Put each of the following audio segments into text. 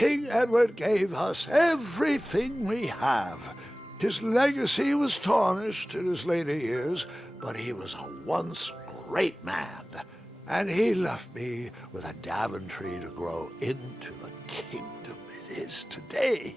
King Edward gave us everything we have. His legacy was tarnished in his later years, but he was a once great man, and he left me with a Daventry to grow into the kingdom it is today.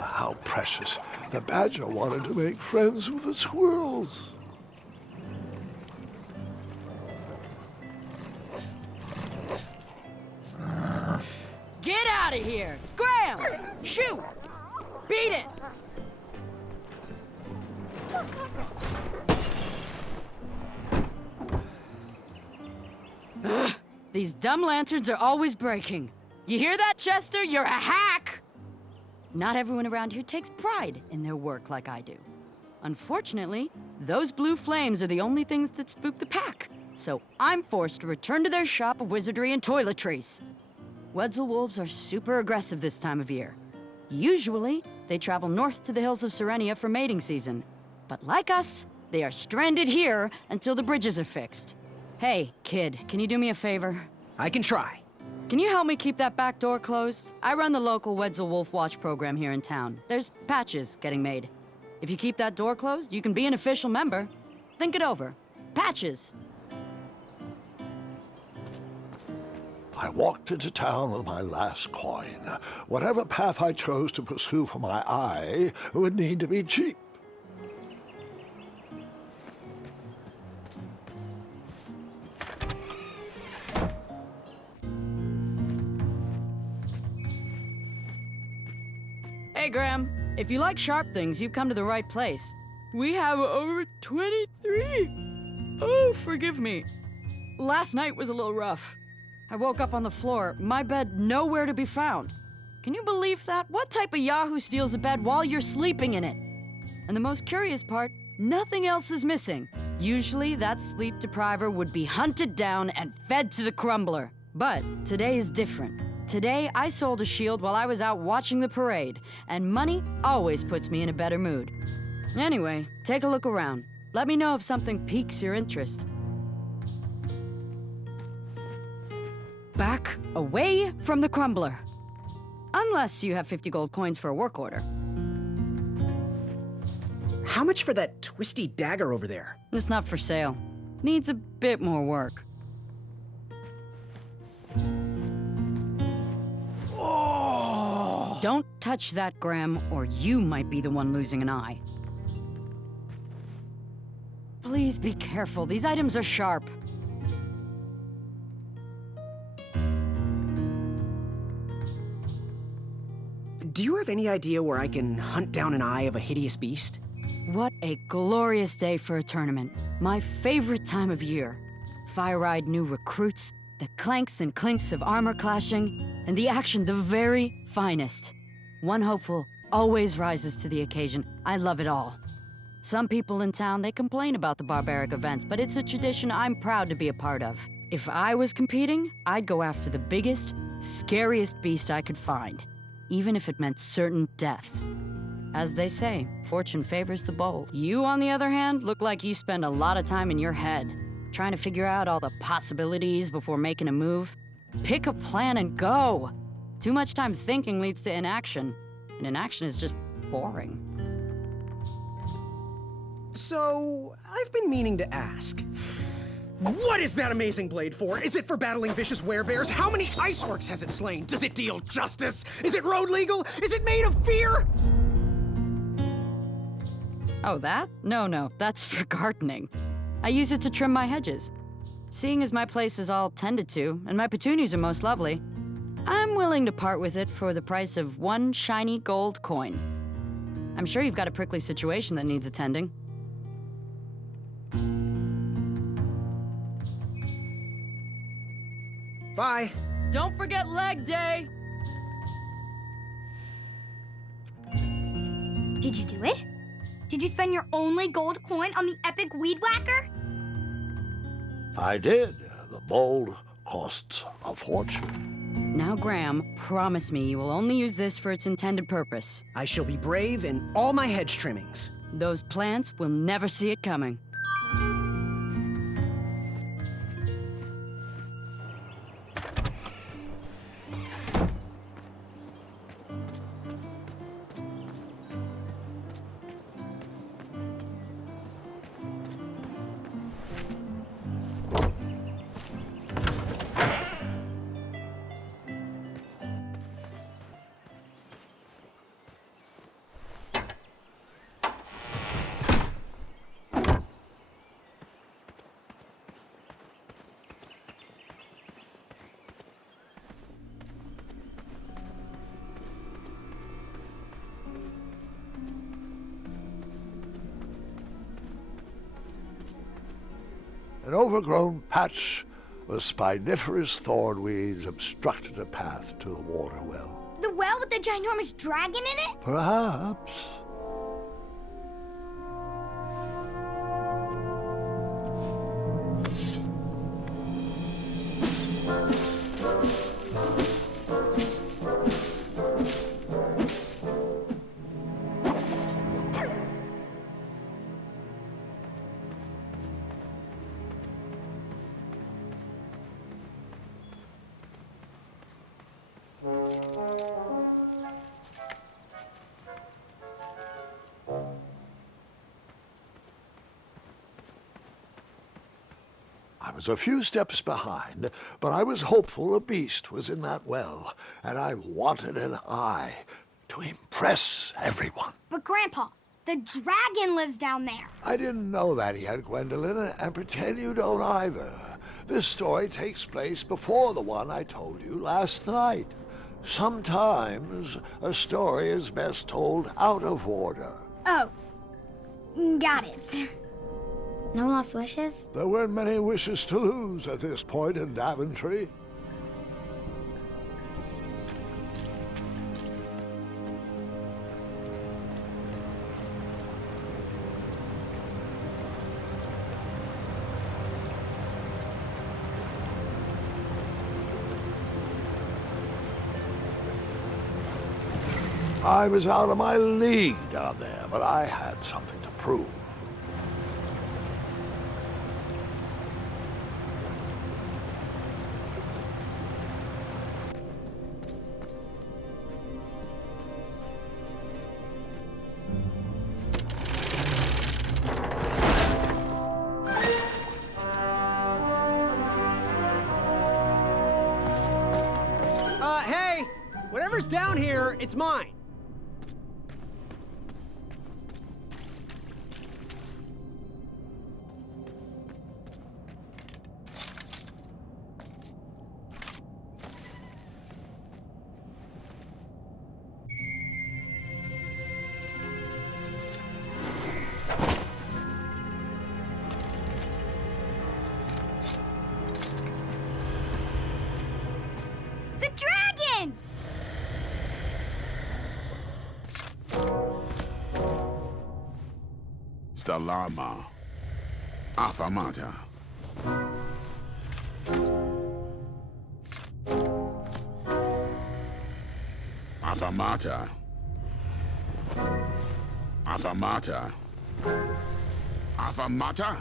How precious. The badger wanted to make friends with the squirrels. Get out of here! Scram! Shoot! Beat it! Ugh, these dumb lanterns are always breaking. You hear that, Chester? You're a hack! Not everyone around here takes pride in their work like I do. Unfortunately, those blue flames are the only things that spook the pack, so I'm forced to return to their shop of wizardry and toiletries. Wetzel wolves are super aggressive this time of year. Usually, they travel north to the hills of Serenia for mating season. But like us, they are stranded here until the bridges are fixed. Hey, kid, can you do me a favor? I can try. Can you help me keep that back door closed? I run the local Wetzel Wolf Watch program here in town. There's patches getting made. If you keep that door closed, you can be an official member. Think it over. Patches. I walked into town with my last coin. Whatever path I chose to pursue for my eye would need to be cheap. Hey, Graham. If you like sharp things, you've come to the right place. We have over 23. Oh, forgive me. Last night was a little rough. I woke up on the floor, my bed nowhere to be found. Can you believe that? What type of yahoo steals a bed while you're sleeping in it? And the most curious part, nothing else is missing. Usually, that sleep depriver would be hunted down and fed to the crumbler. But today is different. Today, I sold a shield while I was out watching the parade, and money always puts me in a better mood. Anyway, take a look around. Let me know if something piques your interest. Back away from the crumbler. Unless you have 50 gold coins for a work order. How much for that twisty dagger over there? It's not for sale. Needs a bit more work. Oh! Don't touch that, Graham, or you might be the one losing an eye. Please be careful. These items are sharp. Do you have any idea where I can hunt down an eye of a hideous beast? What a glorious day for a tournament. My favorite time of year. Fire-eyed new recruits, the clanks and clinks of armor clashing, and the action the very finest. One hopeful always rises to the occasion. I love it all. Some people in town, they complain about the barbaric events, but it's a tradition I'm proud to be a part of. If I was competing, I'd go after the biggest, scariest beast I could find, even if it meant certain death. As they say, fortune favors the bold. You, on the other hand, look like you spend a lot of time in your head, trying to figure out all the possibilities before making a move. Pick a plan and go. Too much time thinking leads to inaction, and inaction is just boring. So, I've been meaning to ask. What is that amazing blade for? Is it for battling vicious werebears? How many ice orcs has it slain? Does it deal justice? Is it road legal? Is it made of fear? Oh, that? No, that's for gardening. I use it to trim my hedges. Seeing as my place is all tended to, and my petunias are most lovely, I'm willing to part with it for the price of one shiny gold coin. I'm sure you've got a prickly situation that needs attending. Bye. Don't forget leg day! Did you do it? Did you spend your only gold coin on the epic weed whacker? I did. The bold, costs a fortune. Now, Graham, promise me you will only use this for its intended purpose. I shall be brave in all my hedge trimmings. Those plants will never see it coming. An overgrown patch of spiniferous thornweeds obstructed a path to the water well. The well with the ginormous dragon in it? Perhaps. I was a few steps behind, but I was hopeful a beast was in that well, and I wanted an eye to impress everyone. But Grandpa, the dragon lives down there. I didn't know that yet, Gwendolyn, and pretend you don't either. This story takes place before the one I told you last night. Sometimes a story is best told out of order. Oh, got it. No lost wishes? There weren't many wishes to lose at this point in Daventry. I was out of my league down there, but I had something to prove. Hey! Whatever's down here, it's mine. The dragon! Stalama. Afamata. Afamata. Afamata. Afamata.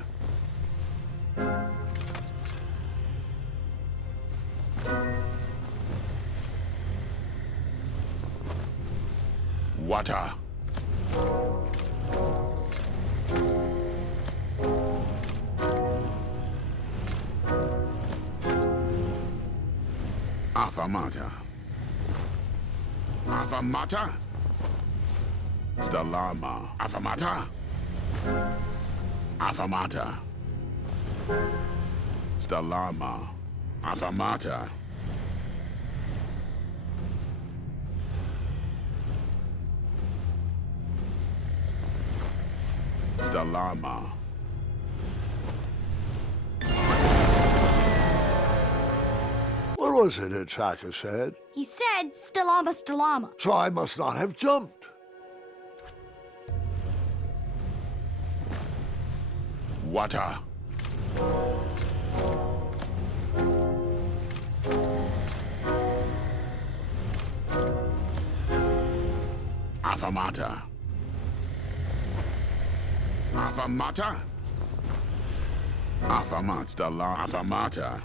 Water. Afamata. Afamata. Stalama. Afamata. Afamata. Stalama. Afamata. Stalama. What was it the tracker said? He said Stalama Stalama. So I must not have jumped. Water. Affamata. Affamata. Affamat Stellar Affamata.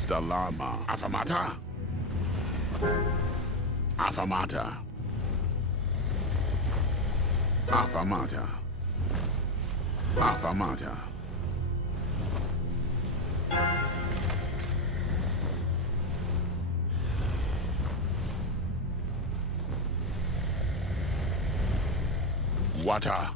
Stellarma. Affamata. Affamata. Affamata. Affamata. Water.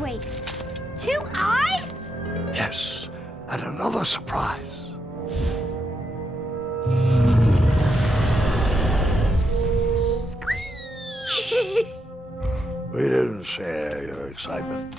Wait, 2 eyes? Yes, and another surprise. We didn't share your excitement.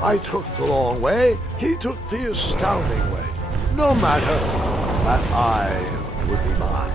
I took the long way, he took the astounding way. No matter, that eye would be mine.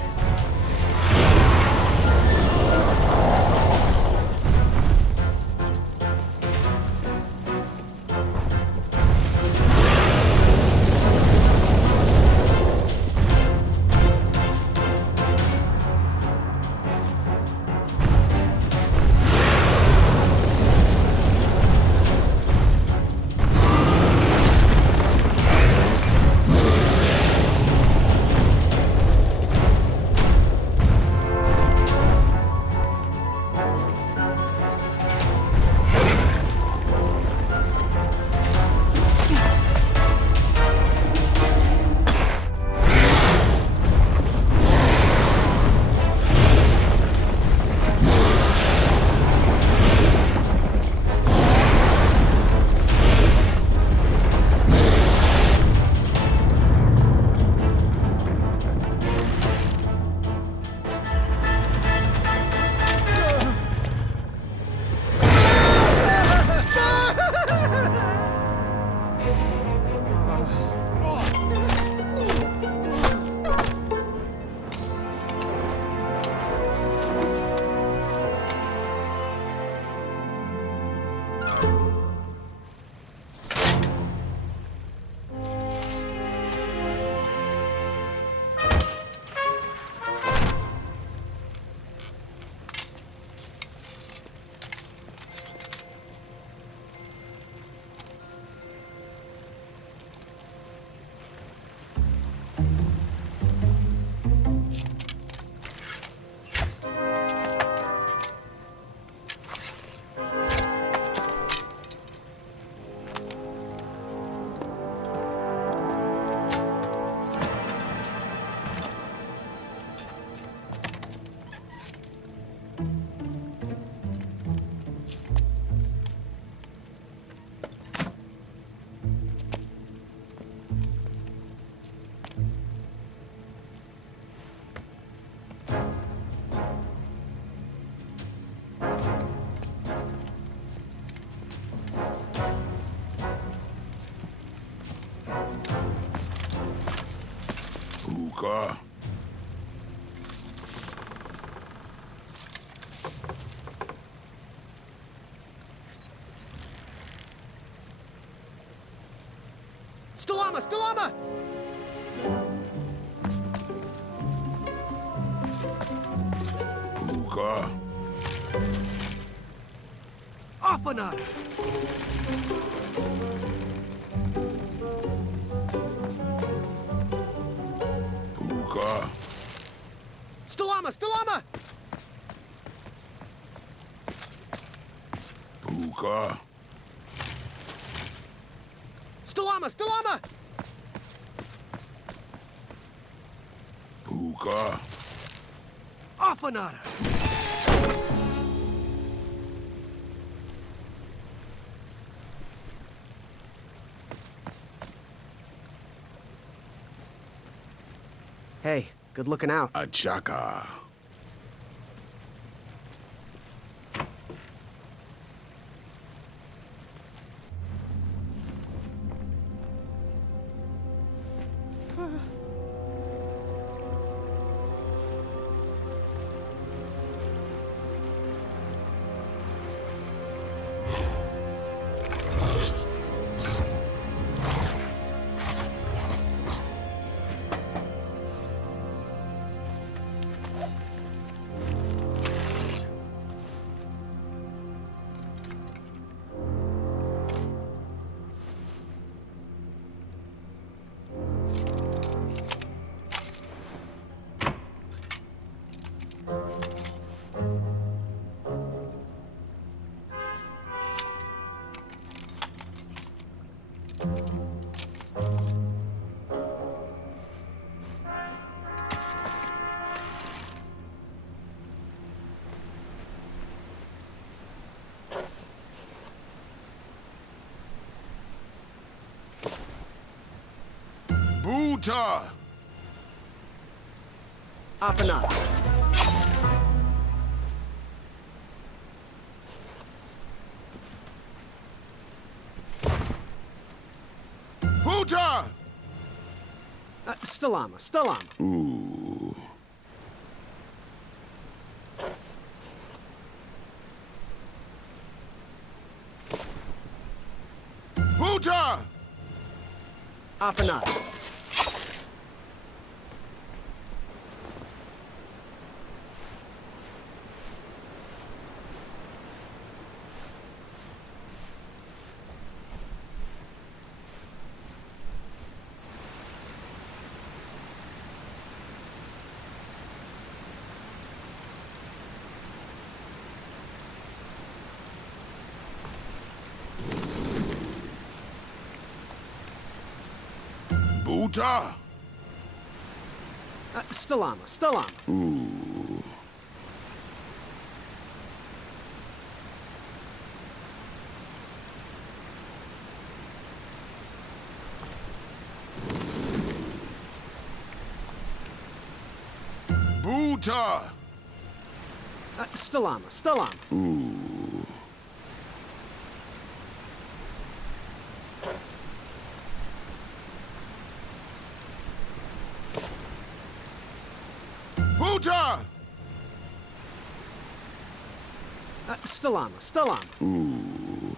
Stalama! Stalama! Hookah. Afanada! Hookah. Stalama! Stalama! Hookah. Stalama! Stalama! Hookah. Afanada! Hey, good looking out. A chaka. Buta. Afanada! Hoota. Stalama! Stalama! Ooh. Hoota. Afanada! Buta. Stalama! Stalama! Ooh. Buta. Stalama! Stalama! Ooh. Buta. Stalama! Stalama! Ooh.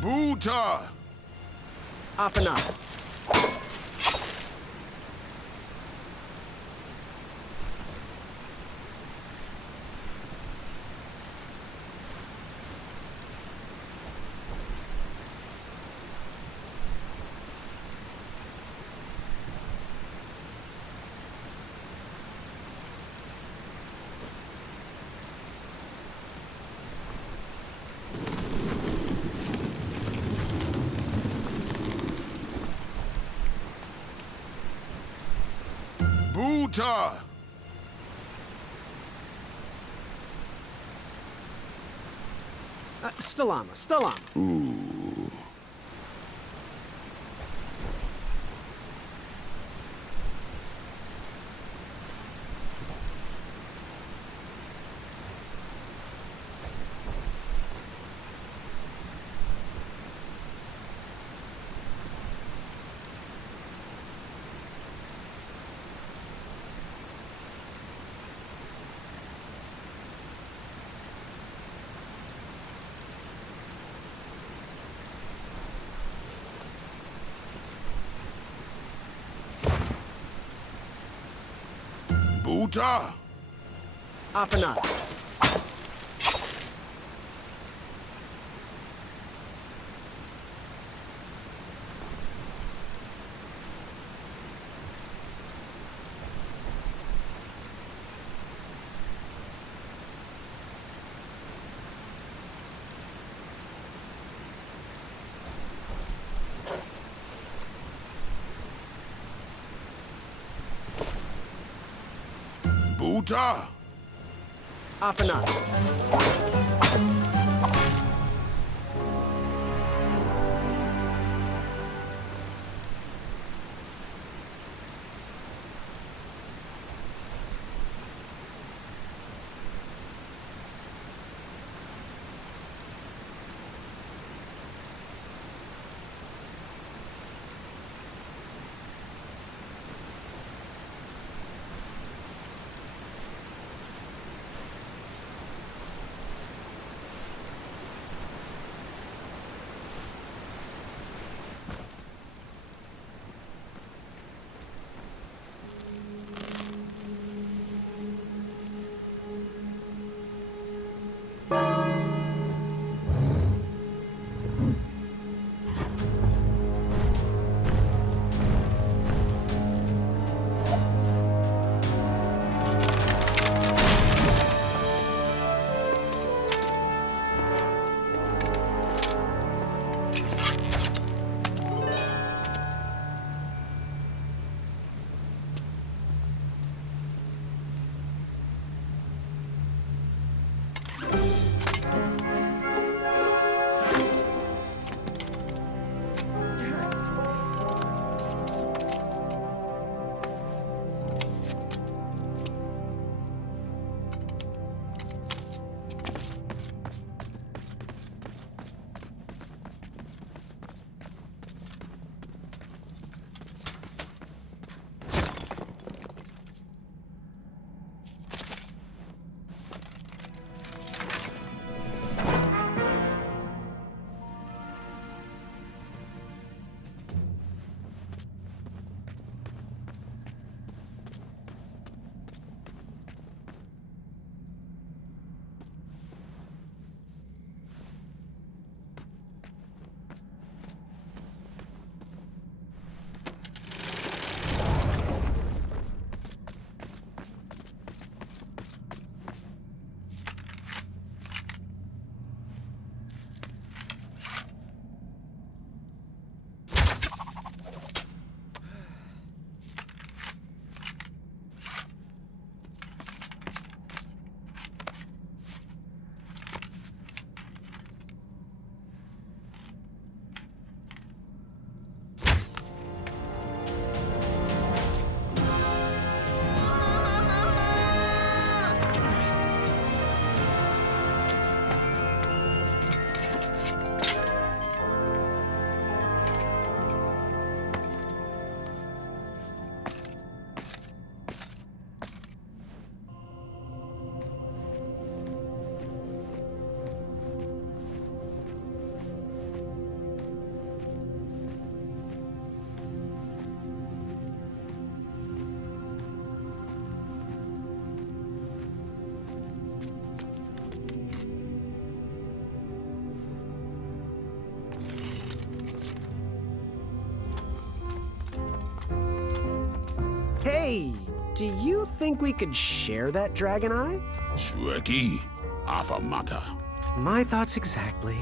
Buta. Afanada! Buta. Stalama! Stalama! Ooh. Buta! Afanat. Buta! Afanat. Hey, do you think we could share that dragon eye? Shweki! Afamata! My thoughts exactly.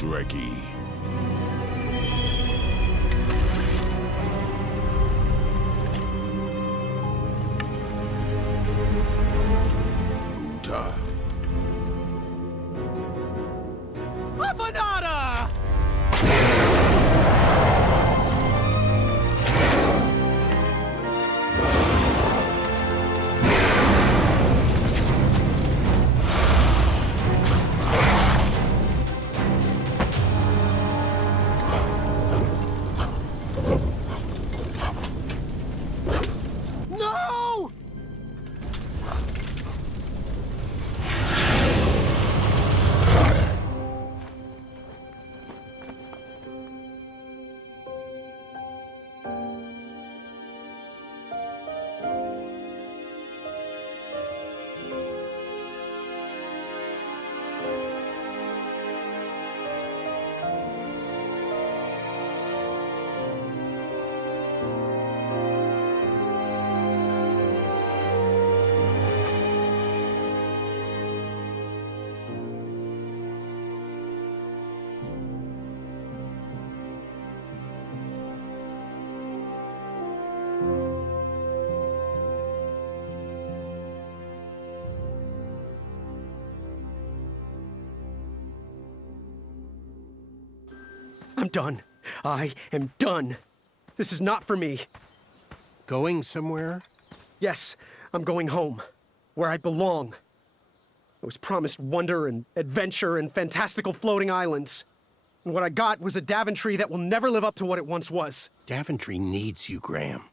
Shweki! Buta! Afanata! I'm done. I am done. This is not for me. Going somewhere? Yes, I'm going home, where I belong. I was promised wonder and adventure and fantastical floating islands. And what I got was a Daventry that will never live up to what it once was. Daventry needs you, Graham.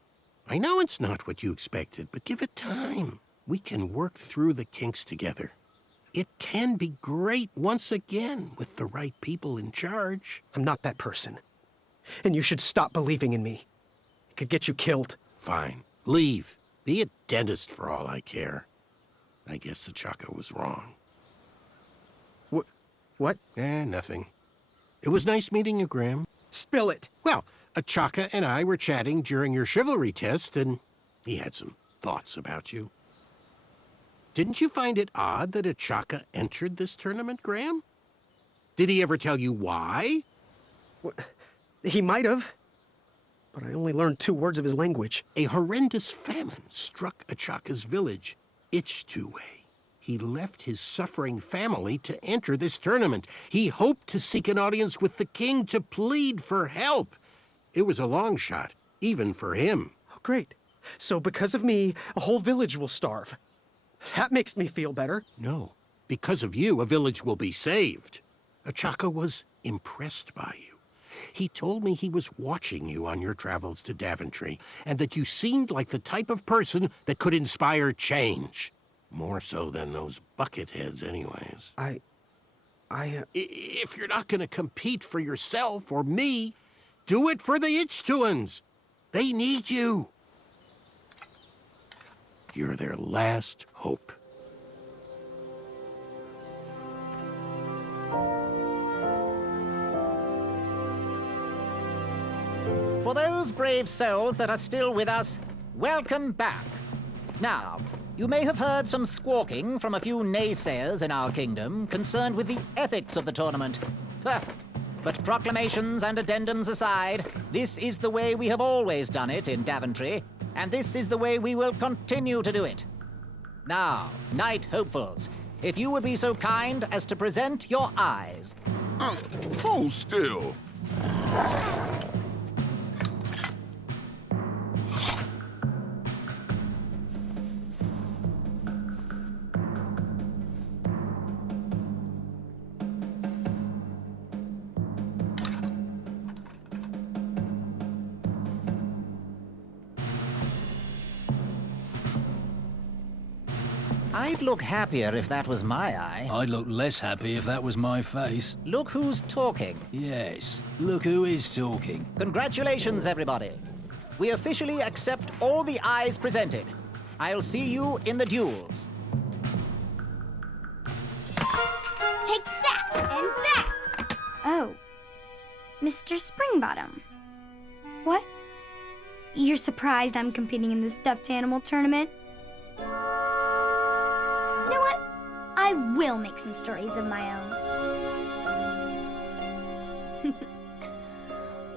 I know it's not what you expected, but give it time. We can work through the kinks together. It can be great once again with the right people in charge. I'm not that person. And you should stop believing in me. It could get you killed. Fine. Leave. Be a dentist for all I care. I guess the Chaka was wrong. What? Nothing. It was nice meeting you, Graham. Spill it. Well, Chaka and I were chatting during your chivalry test, and he had some thoughts about you. Didn't you find it odd that a Chaka entered this tournament, Graham? Did he ever tell you why? He might have. But I only learned 2 words of his language. A horrendous famine struck Achaka's village, Ichtuwe. He left his suffering family to enter this tournament. He hoped to seek an audience with the king to plead for help. It was a long shot, even for him. Oh, great. So because of me, a whole village will starve. That makes me feel better. No. Because of you, a village will be saved. Achaka was impressed by you. He told me he was watching you on your travels to Daventry, and that you seemed like the type of person that could inspire change. More so than those bucket heads, anyways. If you're not going to compete for yourself or me, do it for the Ichtuans. They need you. You're their last hope. For those brave souls that are still with us, welcome back. Now, you may have heard some squawking from a few naysayers in our kingdom concerned with the ethics of the tournament. But proclamations and addendums aside, this is the way we have always done it in Daventry, and this is the way we will continue to do it. Now, Knight Hopefuls, if you would be so kind as to present your eyes. Hold still. I'd look happier if that was my eye. I'd look less happy if that was my face. Look who's talking. Yes, look who is talking. Congratulations, everybody. We officially accept all the eyes presented. I'll see you in the duels. Take that and that! Oh. Mr. Springbottom. What? You're surprised I'm competing in the stuffed animal tournament? You know what? I will make some stories of my own.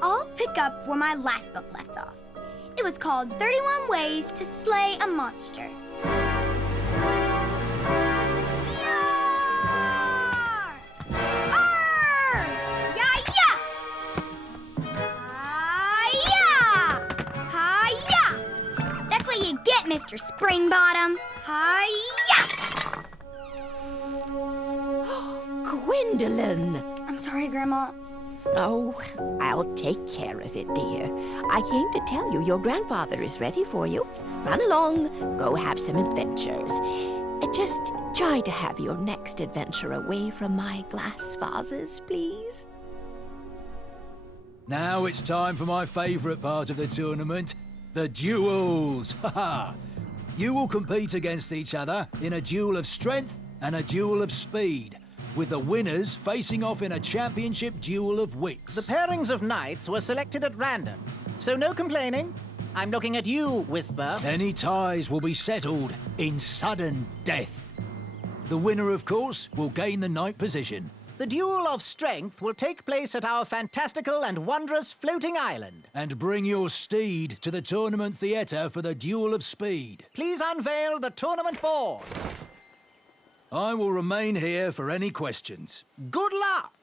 I'll pick up where my last book left off. It was called 31 Ways to Slay a Monster. Yarr! Arr! Ya-ya! Hi-ya! Hi-ya! That's what you get, Mr. Springbottom. Hi-ya! Gwendolyn! I'm sorry, Grandma. Oh, I'll take care of it, dear. I came to tell you your grandfather is ready for you. Run along, go have some adventures. Just try to have your next adventure away from my glass vases, please. Now it's time for my favourite part of the tournament, the duels. Ha! You will compete against each other in a duel of strength and a duel of speed, with the winners facing off in a championship duel of wits. The pairings of knights were selected at random, so no complaining. I'm looking at you, Whisper. Any ties will be settled in sudden death. The winner, of course, will gain the knight position. The duel of strength will take place at our fantastical and wondrous floating island. And bring your steed to the tournament theatre for the duel of speed. Please unveil the tournament board. I will remain here for any questions. Good luck!